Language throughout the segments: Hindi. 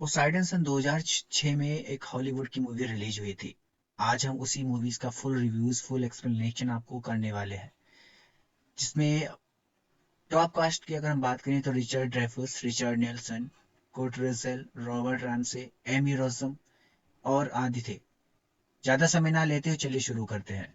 पोसाइडन सन 2006 में एक हॉलीवुड की मूवी रिलीज हुई थी। आज हम उसी मूवीज का फुल रिव्यूज फुल एक्सप्लेनेशन आपको करने वाले हैं, जिसमें टॉप कास्ट की अगर हम बात करें तो Richard Dreyfuss, Richard Nelson, Kurt Russell, Robert Ramsay, Emmy Rossum और आदि थे। ज्यादा समय ना लेते हुए चलिए शुरू करते हैं।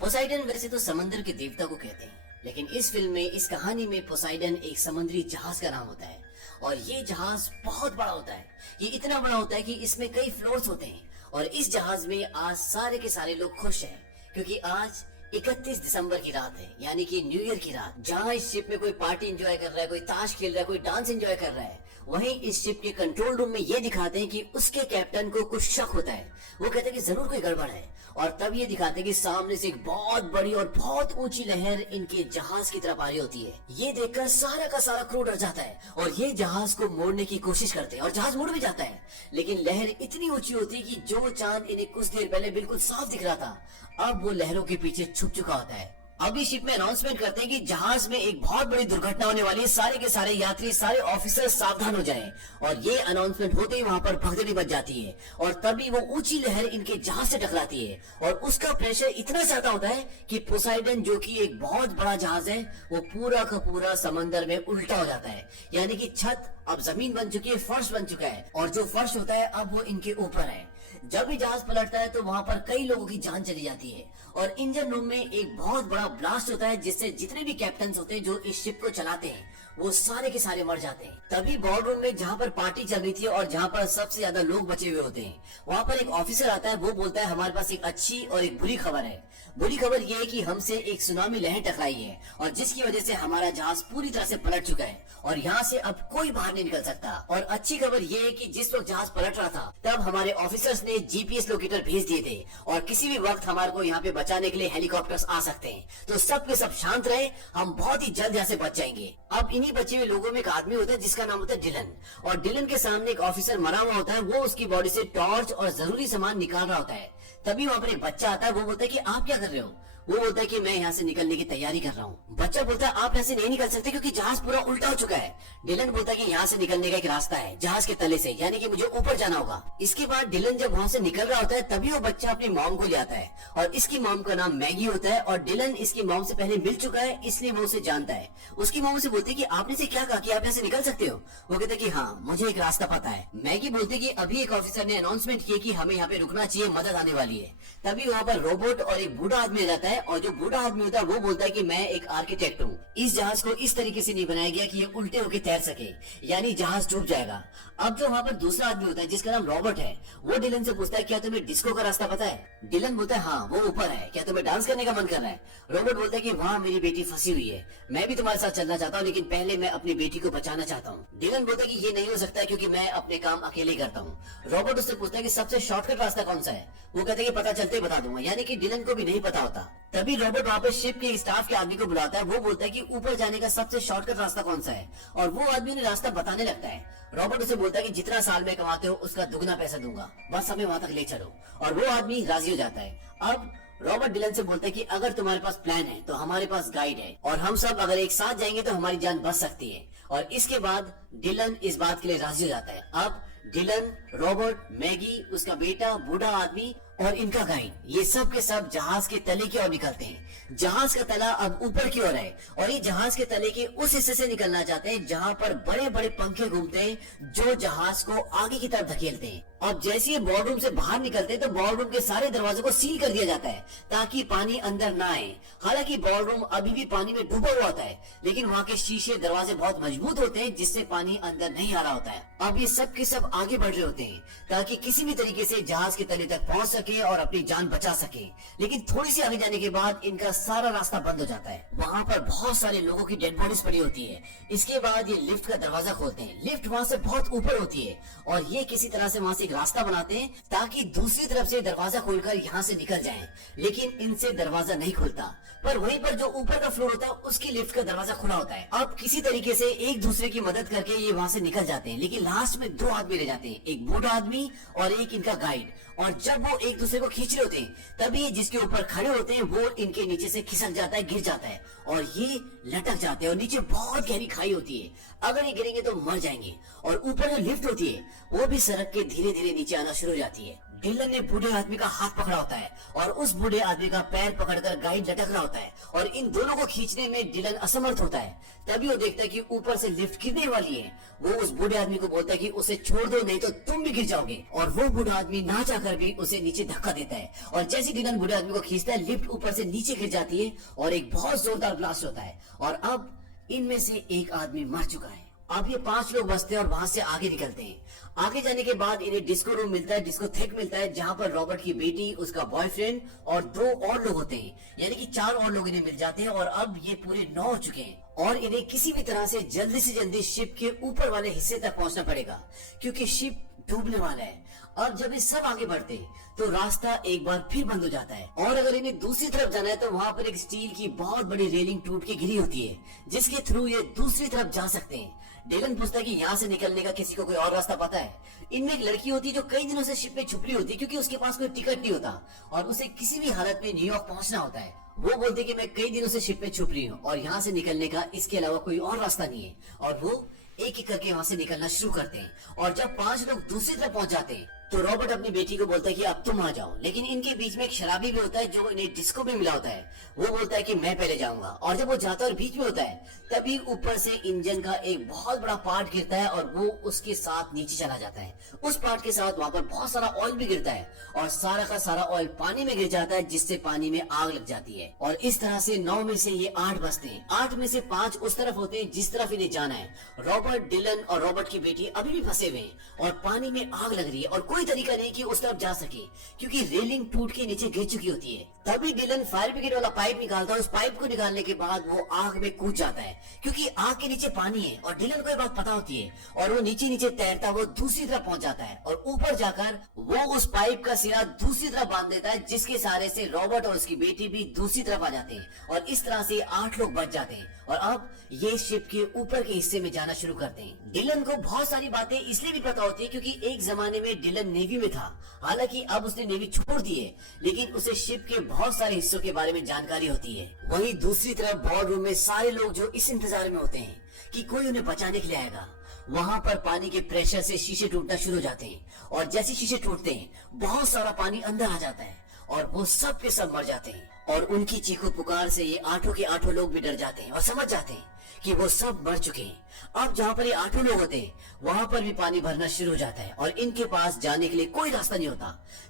पोसाइडन वैसे तो समंदर के देवता को कहते हैं, लेकिन इस फिल्म में इस कहानी में पोसाइडन एक समुद्री जहाज का नाम होता है। और ये जहाज बहुत बड़ा होता है। ये इतना बड़ा होता है कि इसमें कई फ्लोर्स होते हैं। और इस जहाज में आज सारे के सारे लोग खुश हैं, क्योंकि आज 31 दिसंबर की रात है, यानी कि न्यू ईयर की रात। जहाँ इस शिप में कोई पार्टी एंजॉय कर रहा है, कोई ताश खेल रहा है, कोई डांस एंजॉय कर रहा है, वहीं इस शिप के कंट्रोल रूम में ये दिखाते हैं कि उसके कैप्टन को कुछ शक होता है। वो कहते हैं कि जरूर कोई गड़बड़ है। और तब ये दिखाते हैं कि सामने से एक बहुत बड़ी और बहुत ऊंची लहर इनके जहाज की तरफ आ रही होती है। ये देखकर सारा का सारा क्रू डर जाता है और ये जहाज को मोड़ने की कोशिश करते हैं और जहाज मुड़ भी जाता है। लेकिन लहर इतनी ऊंची होती है कि जो चांद इन्हें कुछ देर पहले बिल्कुल साफ दिख रहा था, अब वो लहरों के पीछे छुप चुका होता है। अभी शिप में अनाउंसमेंट करते हैं कि जहाज में एक बहुत बड़ी दुर्घटना होने वाली है, सारे के सारे यात्री, सारे ऑफिसर सावधान हो जाएं। और ये अनाउंसमेंट होते ही वहां पर भगदड़ी मच जाती है और तभी वो ऊंची लहर इनके जहाज से टकराती है और उसका प्रेशर इतना ज्यादा होता है कि पोसाइडन, जो कि एक बहुत बड़ा जहाज है, वो पूरा का पूरा समंदर में उल्टा हो जाता है। यानी कि छत अब जमीन बन चुकी है, फर्श बन चुका है और जो फर्श होता है अब वो इनके ऊपर है। जब भी जहाज पलटता है तो वहां पर कई लोगों की जान चली जाती है और इंजन रूम में एक बहुत बड़ा ब्लास्ट होता है, जिससे जितने भी कैप्टन होते हैं जो इस शिप को चलाते हैं, वो सारे के सारे मर जाते हैं। तभी बोर्ड रूम में जहाँ पर पार्टी चल रही थी और जहाँ पर सबसे ज्यादा लोग बचे हुए होते हैं, वहाँ पर एक ऑफिसर आता है। वो बोलता है हमारे पास एक अच्छी और एक बुरी खबर है। बुरी खबर यह है कि हमसे एक सुनामी लहर टकराई है और जिसकी वजह से हमारा जहाज पूरी तरह से पलट चुका है और यहाँ से अब कोई बाहर नहीं निकल सकता। और अच्छी खबर यह है कि जिस वक्त जहाज पलट रहा था, तब हमारे ऑफिसर्स ने जीपीएस लोकेटर भेज दिए थे और किसी भी वक्त हमारे को यहाँ पे बचाने के लिए हेलीकॉप्टर्स आ सकते हैं। तो सब के सब शांत रहे, हम बहुत ही जल्द यहाँ से बच जाएंगे। अब इन्हीं बचे हुए लोगों में एक आदमी होता है जिसका नाम होता है डिलन, और डिलन के सामने एक ऑफिसर मरा हुआ होता है। वो उसकी बॉडी से टॉर्च और जरूरी सामान निकाल रहा होता है। तभी वहाँ पर एक बच्चा आता है। वो बोलता है कि आप क्या कर रहे हो? वो बोलता है कि मैं यहाँ से निकलने की तैयारी कर रहा हूँ। बच्चा बोलता है आप यहाँ से नहीं निकल सकते क्योंकि जहाज पूरा उल्टा हो चुका है। डिलन बोलता है कि यहाँ से निकलने का एक रास्ता है, जहाज के तले से, यानी कि मुझे ऊपर जाना होगा। इसके बाद डिलन जब वहाँ से निकल रहा होता है, तभी वो बच्चा अपनी मॉम को ले आता है और इसकी मॉम का नाम मैगी होता है और डिलन इसकी मॉम से पहले मिल चुका है, इसलिए वो उसे जानता है। उसकी मॉम से बोलती है कि आपने से क्या कहा कि आप यहाँ से निकल सकते हो? वो कहते कि हाँ, मुझे एक रास्ता पता है। मैगी बोलती कि अभी एक ऑफिसर ने अनाउंसमेंट किया कि हमें यहाँ पे रुकना चाहिए, मदद आने वाली है। तभी वहाँ पर रोबोट और एक बूढ़ा आदमी आ जाता है और जो बूढ़ा आदमी होता है वो बोलता है कि मैं एक आर्किटेक्ट हूँ। इस जहाज को इस तरीके से नहीं बनाया गया कि ये उल्टे होके तैर सके, यानी जहाज डूब जाएगा। अब जो वहाँ पर दूसरा आदमी होता है जिसका नाम रॉबर्ट है, वो डिलन से पूछता है क्या तुम्हें डिस्को का रास्ता पता है? डिलन बोलता है हाँ, वो ऊपर है, क्या तुम्हें डांस करने का मन कर रहा है? रॉबर्ट बोलता है कि वहाँ मेरी बेटी फंसी हुई है, मैं भी तुम्हारे साथ चलना चाहता हूँ, लेकिन पहले मैं अपनी बेटी को बचाना चाहता हूँ। डिलन बोलता है कि ये नहीं हो सकता है क्योंकि मैं अपने काम अकेले करता हूँ। रॉबर्ट उससे पूछता है कि सबसे शॉर्टकट रास्ता कौन सा है? वो कहता है कि पता चलते बता दूंगा, यानी कि डिलन को भी नहीं पता होता। तभी रॉबर्ट वहाँ पे शिप के स्टाफ के आदमी को बुलाता है। वो बोलता है कि ऊपर जाने का सबसे शॉर्टकट रास्ता कौन सा है, और वो आदमी ने रास्ता बताने लगता है। रॉबर्ट उसे बोलता है कि जितना साल में कमाते हो उसका दुगना पैसा दूंगा, बस हमें वहाँ तक ले चलो। और वो आदमी राजी हो जाता है। अब रॉबर्ट डिलन से बोलता है कि अगर तुम्हारे पास प्लान है तो हमारे पास गाइड है और हम सब अगर एक साथ जाएंगे तो हमारी जान बच सकती है। और इसके बाद डिलन इस बात के लिए राजी हो जाता है। अब डिलन, रॉबर्ट, मैगी, उसका बेटा, बूढ़ा आदमी और इनका गाइड, ये सब के सब जहाज के तले की ओर निकलते हैं। जहाज का तला अब ऊपर की ओर है और ये जहाज के तले के उस हिस्से से निकलना चाहते हैं जहां पर बड़े बड़े पंखे घूमते हैं जो जहाज को आगे की तरफ धकेलते हैं। और जैसे ये बोर्ड रूम से बाहर निकलते हैं तो बोर्ड रूम के सारे दरवाजों को सील कर दिया जाता है ताकि पानी अंदर ना आए। हालांकि बोर्ड रूम अभी भी पानी में डूबा हुआ होता है, लेकिन वहाँ के शीशे दरवाजे बहुत मजबूत होते हैं जिससे पानी अंदर नहीं आ रहा होता है। अब ये सब के सब आगे बढ़ रहे होते हैं ताकि किसी भी तरीके से जहाज के तले तक पहुंच सके और अपनी जान बचा सके। लेकिन थोड़ी सी आगे जाने के बाद इनका सारा रास्ता बंद हो जाता है। वहाँ पर बहुत सारे लोगों की डेड बॉडीज पड़ी होती है। इसके बाद ये लिफ्ट का दरवाजा खोलते हैं। लिफ्ट वहाँ से बहुत ऊपर होती है और ये किसी तरह से वहाँ से एक रास्ता बनाते हैं ताकि दूसरी तरफ से दरवाजा खोलकर यहाँ से निकल जाएं। लेकिन इनसे दरवाजा नहीं खुलता। पर वहीं पर जो ऊपर का फ्लोर होता है उसकी लिफ्ट का दरवाजा खुला होता है। अब किसी तरीके से एक दूसरे की मदद करके ये वहाँ से निकल जाते हैं, लेकिन लास्ट में दो आदमी रह जाते हैं, एक बूढ़ा आदमी और एक इनका गाइड। और जब वो एक दूसरे को खींच रहे होते हैं तभी जिसके ऊपर खड़े होते हैं वो इनके नीचे से खिसक जाता है, गिर जाता है और ये लटक जाते हैं। और नीचे बहुत गहरी खाई होती है, अगर ये गिरेंगे तो मर जाएंगे। और ऊपर जो लिफ्ट होती है वो भी सड़क के धीरे धीरे नीचे आना शुरू हो जाती है। डिलन ने बूढ़े आदमी का हाथ पकड़ा होता है और उस बूढ़े आदमी का पैर पकड़कर गाइड लटक रहा होता है और इन दोनों को खींचने में डिलन असमर्थ होता है। तभी वो देखता है कि ऊपर से लिफ्ट गिरने वाली है। वो उस बूढ़े आदमी को बोलता है कि उसे छोड़ दो, नहीं तो तुम भी गिर जाओगे। और वो बूढ़ा आदमी ना चाहकर भी उसे नीचे धक्का देता है और जैसे डिलन बूढ़े आदमी को खींचता है लिफ्ट ऊपर से नीचे गिर जाती है और एक बहुत जोरदार ब्लास्ट होता है। और अब इनमें से एक आदमी मर चुका है। अब ये 5 लोग बचते हैं और वहां से आगे निकलते हैं। आगे जाने के बाद इन्हें डिस्को रूम मिलता है, डिस्को थेक मिलता है, जहां पर रॉबर्ट की बेटी, उसका बॉयफ्रेंड और 2 और लोग होते हैं, यानी कि 4 और लोग इन्हें मिल जाते हैं। और अब ये पूरे 9 हो चुके हैं और इन्हें किसी भी तरह से जल्दी शिप के ऊपर वाले हिस्से तक पहुंचना पड़ेगा क्योंकि शिप डूबने वाला है। अब जब ये सब आगे बढ़ते हैं तो रास्ता एक बार फिर बंद हो जाता है और अगर इन्हें दूसरी तरफ जाना है तो वहाँ पर एक स्टील की बहुत बड़ी रेलिंग टूट के गिरी होती है जिसके थ्रू ये दूसरी तरफ जा सकते हैं। डिलन पूछता है कि यहाँ से निकलने का किसी को कोई और रास्ता पता है। इनमें एक लड़की होती है जो कई दिनों से शिप में छुपी होती है क्योंकि उसके पास कोई टिकट नहीं होता और उसे किसी भी हालत में न्यूयॉर्क पहुंचना होता है। वो बोलते कि मैं कई दिनों से शिप में छुप रही हूँ और यहाँ से निकलने का इसके अलावा कोई और रास्ता नहीं है। और वो एक एक करके वहाँ से निकलना शुरू करते हैं और जब 5 लोग दूसरी तरफ पहुंच जाते हैं तो रॉबर्ट अपनी बेटी को बोलता है कि अब तुम आ जाओ। लेकिन इनके बीच में एक शराबी भी होता है जो इन्हें डिस्को में मिला होता है। वो बोलता है कि मैं पहले जाऊंगा और जब वो जाता है और बीच में होता है तभी ऊपर से इंजन का एक बहुत बड़ा पार्ट गिरता है और वो उसके साथ नीचे चला जाता है। उस पार्ट के साथ वहाँ पर बहुत सारा ऑयल भी गिरता है और सारा का सारा ऑयल पानी में गिर जाता है जिससे पानी में आग लग जाती है। और इस तरह से 9 में से ये 8 बचते हैं। 8 में से 5 उस तरफ होते हैं जिस तरफ इन्हें जाना है। रॉबर्ट, डिलन और रॉबर्ट की बेटी अभी भी फंसे हुए हैं और पानी में आग लग रही है और कोई तरीका नहीं कि उस तरफ जा सके क्योंकि रेलिंग टूट के नीचे गिर चुकी होती है। तभी डिलन फायर ब्रिगेड वाला पाइप निकालता है। उस पाइप को निकालने के बाद वो आग में कूद जाता है क्योंकि आग के नीचे पानी है और डिलन को ये बात पता होती है और वो नीचे नीचे तैरता वो दूसरी तरफ पहुंच जाता है और ऊपर जाकर वो उस पाइप का सिरा दूसरी तरफ बांध देता है जिसके सहारे से रॉबर्ट और उसकी बेटी भी दूसरी तरफ आ जाते हैं और इस तरह से 8 लोग बच जाते हैं और अब ये शिप के ऊपर के हिस्से में जाना शुरू करते हैं। डिलन को बहुत सारी बातें इसलिए भी पता होती है क्योंकि एक जमाने में डिलन नेवी में था। हालांकि अब उसने नेवी छोड़ दी है लेकिन उसे शिप के बहुत सारे हिस्सों के बारे में जानकारी होती है। वहीं दूसरी तरफ बॉर्ड रूम में सारे लोग जो इस इंतजार में होते हैं कि कोई उन्हें बचाने के लिए आएगा। वहाँ पर पानी के प्रेशर से शीशे टूटना शुरू हो जाते हैं और जैसे शीशे टूटते हैं बहुत सारा पानी अंदर आ जाता है और वो सब के सब मर जाते हैं। और उनकी चीखों पुकार से ये 8 के 8 लोग भी डर जाते हैं और समझ जाते हैं कि वो सब मर चुके हैं। अब जहाँ पर ये 8 लोग होते हैं वहाँ पर भी पानी भरना शुरू हो जाता है और इनके पास जाने के लिए कोई रास्ता नहीं होता।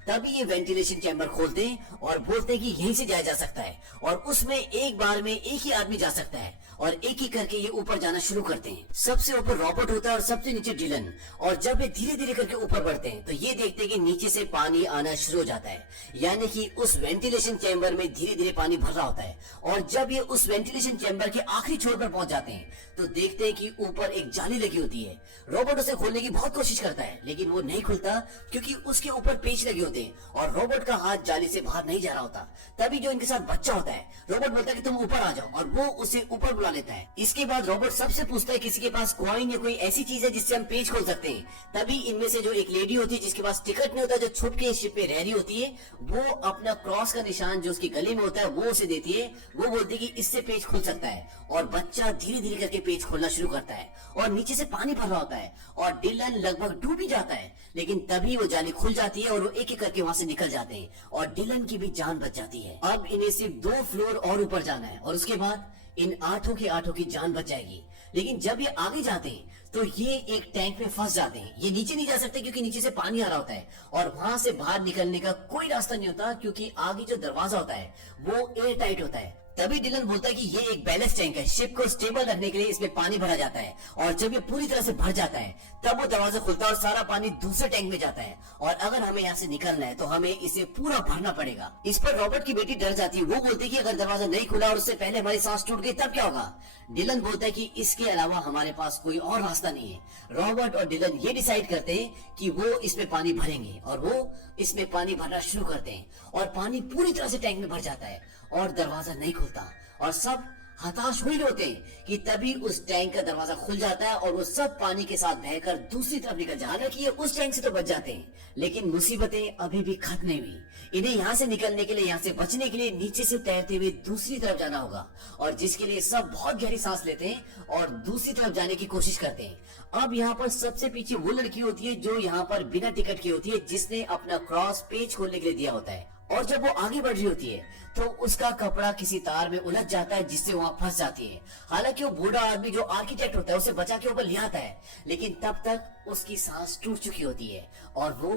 तभी ये वेंटिलेशन चैम्बर खोलते हैं और बोलते हैं कि यहीं से जाया जा सकता है और उसमें एक बार में एक ही आदमी जा सकता है और एक ही करके ये ऊपर जाना शुरू करते हैं। सबसे ऊपर रॉबर्ट होता है और सबसे नीचे डिलन। और जब ये धीरे धीरे करके ऊपर बढ़ते हैं तो ये देखते हैं कि नीचे से पानी आना शुरू हो जाता है, यानी कि उस वेंटिलेशन चैम्बर में धीरे धीरे पानी भर रहा होता है। और जब ये उस वेंटिलेशन चैम्बर के आखिरी छोर पर पहुंच जाते हैं तो देखते हैं कि ऊपर एक जाली लगी होती है। रॉबर्ट उसे खोलने की बहुत कोशिश करता है लेकिन वो नहीं खुलता क्योंकि उसके ऊपर पेच लगे होते हैं और रॉबर्ट का हाथ जाली से बाहर नहीं जा रहा होता। तभी जो इनके साथ बच्चा होता है रॉबर्ट बोलता है कि तुम ऊपर आ जाओ और वो उसे ऊपर बुला लेता है। इसके बाद रॉबर्ट सबसे पूछता है किसी के पास कॉइन या कोई ऐसी चीज है जिससे हम पेज खोल सकते हैं। तभी इनमें से जो एक लेडी होती है जिसके पास टिकट नहीं होता, जो छुप के शिप पे रह रही होती है, वो अपना क्रॉस का निशान जो उसके गले में होता है वो उसे देती है। वो बोलती है कि इससे पेज खुल सकता है और बच्चा धीरे धीरे करके पेज खोलना शुरू करता है और नीचे से पानी भर रहा होता है और डिलन लगभग डूब ही जाता है। लेकिन तभी वो जाली खुल जाती है और वो एक एक करके वहां से निकल जाते हैं और डिलन की भी जान बच जाती है। अब इन्हें सिर्फ 2 फ्लोर और ऊपर जाना है और उसके बाद इन 8 के 8 की जान बच जाएगी। लेकिन जब ये आगे जाते हैं तो ये एक टैंक में फंस जाते हैं। ये नीचे नहीं जा सकते क्योंकि नीचे से पानी आ रहा होता है और वहां से बाहर निकलने का कोई रास्ता नहीं होता क्योंकि आगे जो दरवाजा होता है वो एयर टाइट होता है। तभी डिलन बोलता है कि ये एक बैलेंस टैंक है, शिप को स्टेबल रखने के लिए इसमें पानी भरा जाता है, और जब ये पूरी तरह से भर जाता है तब वो दरवाजा खुलता है और सारा पानी दूसरे टैंक में जाता है, और अगर हमें यहाँ से निकलना है तो हमें इसे पूरा भरना पड़ेगा। इस पर रॉबर्ट की बेटी डर जाती है, वो बोलती है कि अगर दरवाजा नहीं खुला और उससे पहले हमारी सांस टूट गई तब क्या होगा। डिलन बोलता है कि इसके अलावा हमारे पास कोई और रास्ता नहीं है। रॉबर्ट और डिलन ये डिसाइड करते हैं कि वो इसमें पानी भरेंगे, और वो इसमें पानी भरना शुरू करते हैं, और पानी पूरी तरह से टैंक में भर जाता है और दरवाजा नहीं खुलता, और सब हताश हुए होते हैं कि तभी उस टैंक का दरवाजा खुल जाता है और वो सब पानी के साथ बहकर दूसरी तरफ निकल जाते हैं। हालांकि ये उस टैंक से तो बच जाते हैं, लेकिन मुसीबतें अभी भी खत्म नहीं हुई। इन्हें यहाँ से निकलने के लिए, यहाँ से बचने के लिए नीचे से तैरते हुए दूसरी तरफ जाना होगा, और जिसके लिए सब बहुत गहरी सांस लेते हैं और दूसरी तरफ जाने की कोशिश करते हैं। अब यहाँ पर सबसे पीछे वो लड़की होती है जो यहाँ पर बिना टिकट की होती है, जिसने अपना क्रॉस पेज खोलने के लिए दिया होता है, और जब वो आगे बढ़ रही होती है तो उसका कपड़ा किसी तार में उलझ जाता है, जिससे वहां फंस जाती है। हालांकि वो बूढ़ा आदमी जो आर्किटेक्ट होता है उसे बचा के ऊपर ले आता है, लेकिन तब तक उसकी सांस टूट चुकी होती है और वो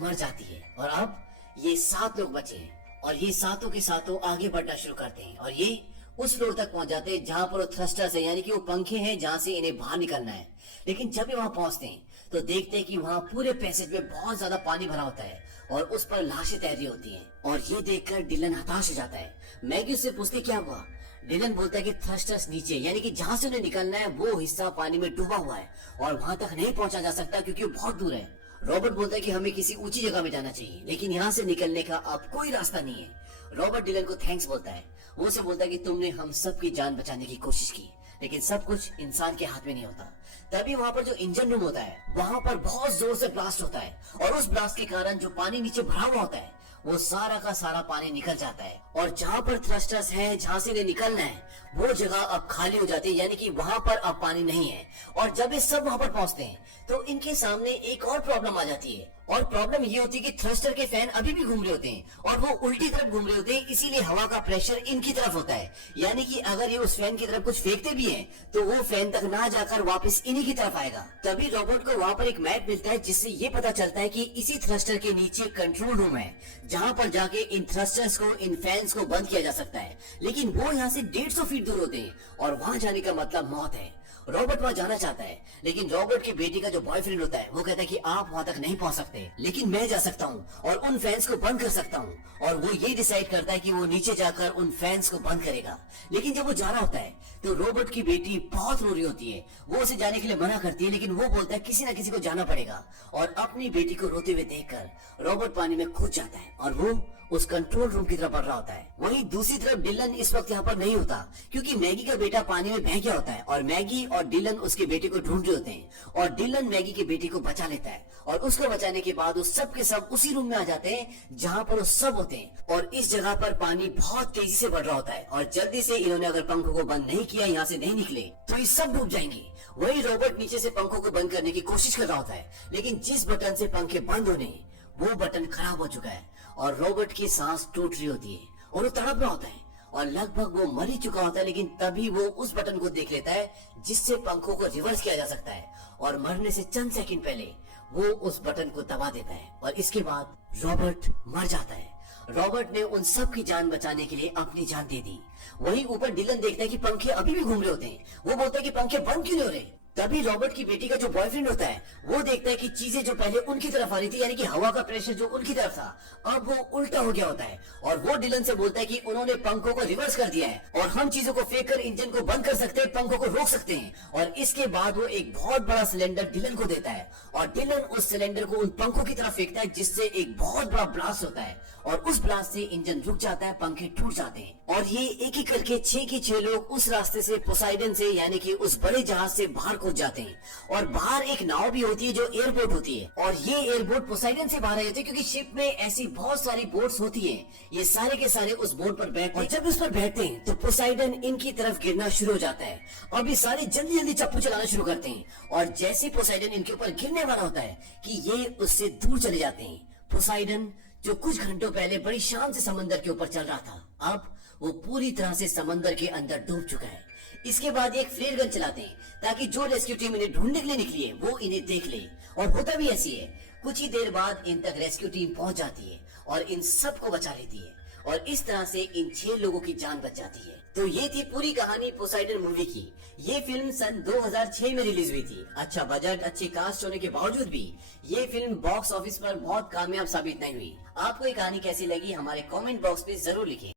मर जाती है। और अब ये 7 लोग बचे हैं, और ये सातों के सातों आगे बढ़ना शुरू करते हैं, और ये उस फ्लोर तक पहुंच जाते हैं जहां पर वो थ्रस्टर्स है, यानी कि वो पंखे हैं जहां से इन्हें बाहर निकलना है। लेकिन जब ये वहां पहुंचते हैं तो देखते हैं कि वहां पूरे पैसेज में बहुत ज्यादा पानी भरा होता है और उस पर लाशें तैर रही होती हैं, और ये देखकर डिलन हताश हो जाता है। मैगी उससे पूछती क्या हुआ। डिलन बोलता है कि थ्रस्टर्स नीचे, यानी कि जहां से उन्हें निकलना है वो हिस्सा पानी में डूबा हुआ है और वहां तक नहीं पहुंचा जा सकता क्योंकि वो बहुत दूर है। रॉबर्ट बोलता है कि हमें किसी ऊंची जगह में जाना चाहिए, लेकिन यहाँ से निकलने का अब कोई रास्ता नहीं है। रॉबर्ट डिलन को थैंक्स बोलता है, वो उसे बोलता है कि तुमने हम सबकी जान बचाने की कोशिश की, लेकिन सब कुछ इंसान के हाथ में नहीं होता। तभी वहाँ पर जो इंजन रूम होता है वहाँ पर बहुत जोर से ब्लास्ट होता है, और उस ब्लास्ट के कारण जो पानी नीचे भरा हुआ होता है वो सारा का सारा पानी निकल जाता है, और जहाँ पर थ्रस्टर्स है, जहाँ से इन्हें निकलना है, वो जगह अब खाली हो जाती है, यानी कि वहाँ पर अब पानी नहीं है। और जब ये सब वहाँ पर पहुँचते हैं तो इनके सामने एक और प्रॉब्लम आ जाती है, और प्रॉब्लम ये होती है कि थ्रस्टर के फैन अभी भी घूम रहे होते हैं और वो उल्टी तरफ घूम रहे होते हैं, इसीलिए हवा का प्रेशर इनकी तरफ होता है। यानी कि अगर ये उस फैन की तरफ कुछ फेंकते भी हैं तो वो फैन तक ना जाकर वापस इन्हीं की तरफ आएगा। तभी रॉबर्ट को वहाँ पर एक मैप मिलता है, जिससे ये पता चलता है कि इसी थ्रस्टर के नीचे कंट्रोल रूम है, जहाँ पर जाके इन थ्रस्टर्स को, इन फैंस को बंद किया जा सकता है। लेकिन वो यहाँ से 150 फीट दूर होते हैं, और वहाँ जाने का मतलब मौत है। रॉबर्ट वहां जाना चाहता है, लेकिन रॉबर्ट की बेटी का जो बॉयफ्रेंड होता है वो कहता है कि आप वहां तक नहीं पहुंच सकते, लेकिन मैं जा सकता हूं और उन फैंस को बंद कर सकता हूं। और वो ये डिसाइड करता है कि वो नीचे जाकर उन फैंस को बंद करेगा। लेकिन जब वो जा रहा होता है तो रॉबर्ट की बेटी बहुत रो रही होती है, वो उसे जाने के लिए मना करती है, लेकिन वो बोलता है किसी ना किसी को जाना पड़ेगा। और अपनी बेटी को रोते हुए देखकर रॉबर्ट पानी में कूद जाता है और वो उस कंट्रोल रूम की तरफ बढ़ रहा होता है। वहीं दूसरी तरफ डिलन इस वक्त यहाँ पर नहीं होता, क्योंकि मैगी का बेटा पानी में बह गया होता है, और मैगी और डिलन उसके बेटे को ढूंढ रहे होते हैं, और डिलन मैगी के बेटे को बचा लेता है, और उसको बचाने के बाद वो सब के सब उसी रूम में आ जाते हैं जहाँ पर वो सब होते हैं। और इस जगह पर पानी बहुत तेजी से बढ़ रहा होता है, और जल्दी से इन्होंने अगर पंखों को बंद नहीं किया, यहाँ से नहीं निकले, तो ये सब डूब जाएंगे। वही रॉबर्ट नीचे से पंखों को बंद करने की कोशिश कर रहा होता है, लेकिन जिस बटन से पंखे बंद होने वो बटन खराब हो चुका है, और रॉबर्ट की सांस टूट रही होती है और वो तड़प रहा होता है और लगभग वो मर ही चुका होता है। लेकिन तभी वो उस बटन को देख लेता है जिससे पंखों को रिवर्स किया जा सकता है, और मरने से चंद सेकंड पहले वो उस बटन को दबा देता है, और इसके बाद रॉबर्ट मर जाता है। रॉबर्ट ने उन सब की जान बचाने के लिए अपनी जान दे दी। वहीं ऊपर डिलन देखता है कि पंखे अभी भी घूम रहे होते हैं, वो बोलता है कि पंखे बंद क्यों नहीं हो रहे। तभी रॉबर्ट की बेटी का जो बॉयफ्रेंड होता है वो देखता है कि चीजें जो पहले उनकी तरफ आ रही थी, यानी कि हवा का प्रेशर जो उनकी तरफ था, अब वो उल्टा हो गया होता है, और वो डिलन से बोलता है कि उन्होंने पंखों को रिवर्स कर दिया है और हम चीजों को फेंक कर इंजन को बंद कर सकते हैं, पंखों को रोक सकते हैं। और इसके बाद वो एक बहुत बड़ा सिलेंडर डिलन को देता है, और डिलन उस सिलेंडर को उन पंखों की तरफ फेंकता है, जिससे एक बहुत बड़ा ब्लास्ट होता है, और उस ब्लास्ट से इंजन रुक जाता है, पंखे टूट जाते हैं, और ये एक एक करके 6 के 6 लोग उस रास्ते से, पोसाइडन से, यानी कि उस बड़े जहाज से बाहर कूद जाते हैं। और बाहर एक नाव भी होती है जो एयरबोट होती है, और ये एयरबोट पोसाइडन से बाहर आई होती है, क्योंकि शिप में ऐसी बहुत सारी बोट्स होती हैं। ये सारे के सारे उस बोट पर बैठते हैं, और जब उस पर बैठते हैं तो पोसाइडन इनकी तरफ गिरना शुरू हो जाता है। अब ये सारे जल्दी जल्दी चप्पू चलाना शुरू करते हैं, और जैसे पोसाइडन इनके ऊपर गिरने वाला होता है कि ये उससे दूर चले जाते हैं। पोसाइडन जो कुछ घंटों पहले बड़ी शान से समंदर के ऊपर चल रहा था, अब वो पूरी तरह से समंदर के अंदर डूब चुका है। इसके बाद एक फ्लेयर गन चलाते हैं ताकि जो रेस्क्यू टीम इन्हें ढूंढने के लिए निकली है वो इन्हें देख ले, और होता भी ऐसी है। कुछ ही देर बाद इन तक रेस्क्यू टीम पहुंच जाती है और इन सबको बचा लेती है, और इस तरह से इन 6 लोगों की जान बच जाती है। तो ये थी पूरी कहानी पोसाइडन मूवी की। ये फिल्म सन 2006 में रिलीज हुई थी। अच्छा बजट, अच्छी कास्ट होने के बावजूद भी ये फिल्म बॉक्स ऑफिस पर बहुत कामयाब साबित नहीं हुई। आपको ये कहानी कैसी लगी हमारे कमेंट बॉक्स में जरूर लिखें।